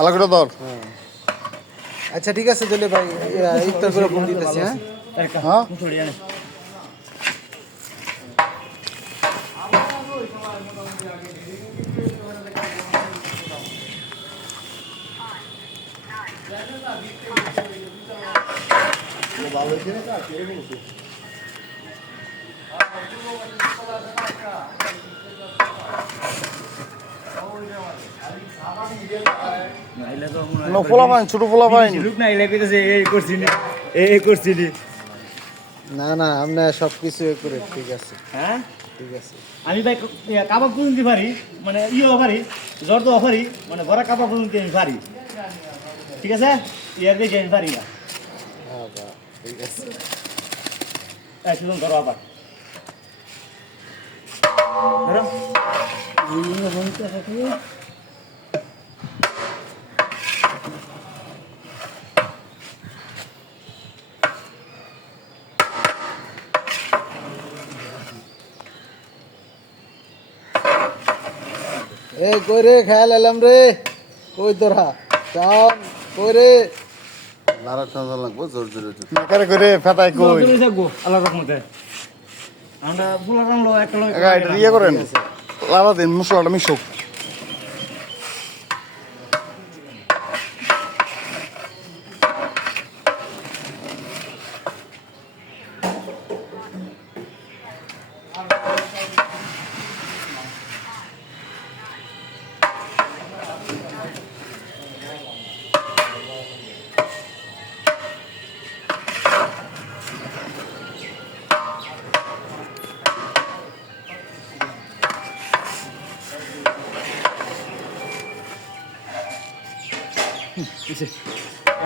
আলাগুলো ধর। আচ্ছা ঠিক আছে তাহলে ভাই ইফতার করে ফোন দিতেছি। হ্যাঁ হ্যাঁ ফোলা পাইন ছোট ফোলা পাইন না না আপনার সবকিছু করে ঠিক আছে। হ্যাঁ ঠিক আছে আমি ভাই কাবাব পর্যন্ত পারি, মানে ইয়েও পারি, জ্বর তো পারি, মানে ভরা কাবাব পর্যন্ত আমি পারি। ঠিক আছে, ইয়ার বেশি আমি পারি না। ঠিক আছে সুতরাং ধরো আবার ধরো। এই কই রে খেয়াল এলাম রে, কই তোরা চান কই রে? লারা টানা লাগবো জোর জোরে করে করে ফেটাই কই আল্লাহ রহমতে আমরা বুলা রাখলো একটা এটা ইয়ে করেন লারা দিন মশলাটা মিশুক।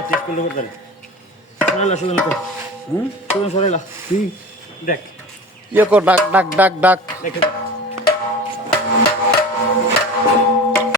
টেস্ট করলে করতে সরাইলা সুগন তো সুগন সরাইলা দেখ ইয়ে কর ডাক ডাক ডাক ডাক দেখ